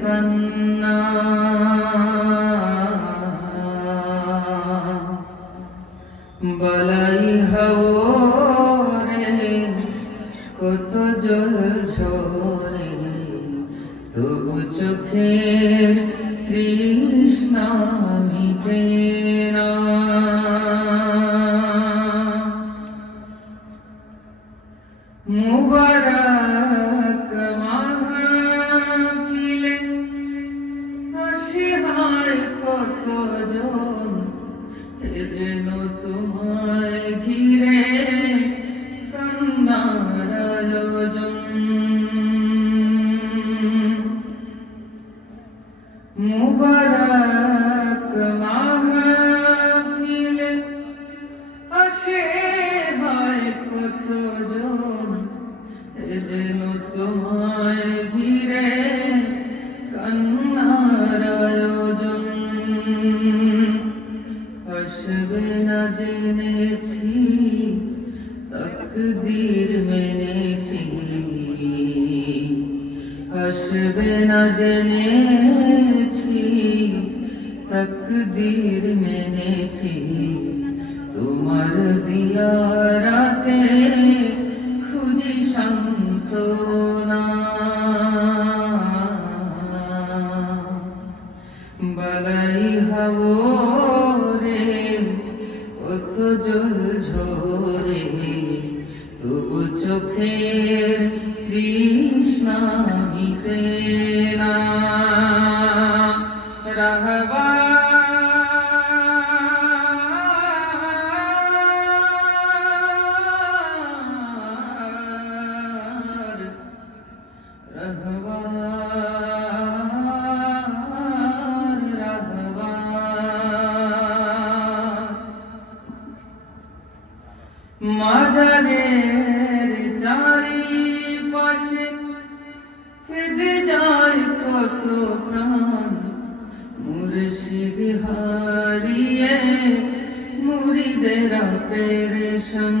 কান্না বলাই হরে কত জল ঝরে তবু চোখের তৃষ্ণা মিটে না মুবারক তকদির মেনেছি আসবে না জেনেছি, তকদির মেনেছি তোমার জিয়ারাতে খুঁজি সান্ত্বনা। বালাই হাবো রে কত জল তবু চোখের তৃষ্ণা মিটে না। রাহবা রহবার রহবার পাশে কেঁদে যায় কত প্রাণ। মুর্শিদ হারিয়ে মুরিদের পেরেশন।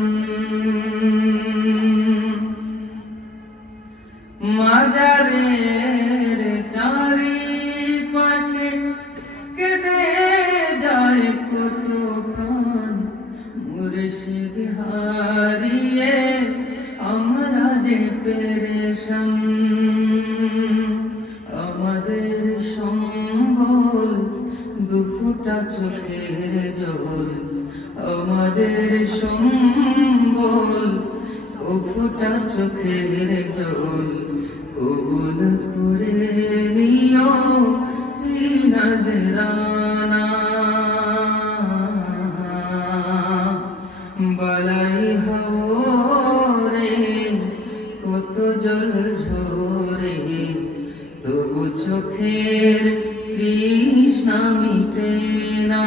আমাদের সম্বল ও ফুটা চোখের জল। কবুল করে নিও এই নজরানা। বালাই হরে কত জল ঝরে, তবু চোখের তৃষ্ণা মিটে না।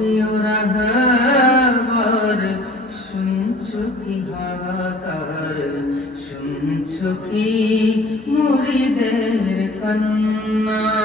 ওগো প্রিয় রাহবার শুনছ কি হাহাকার? শুনছ কি মুরিদের কান্না?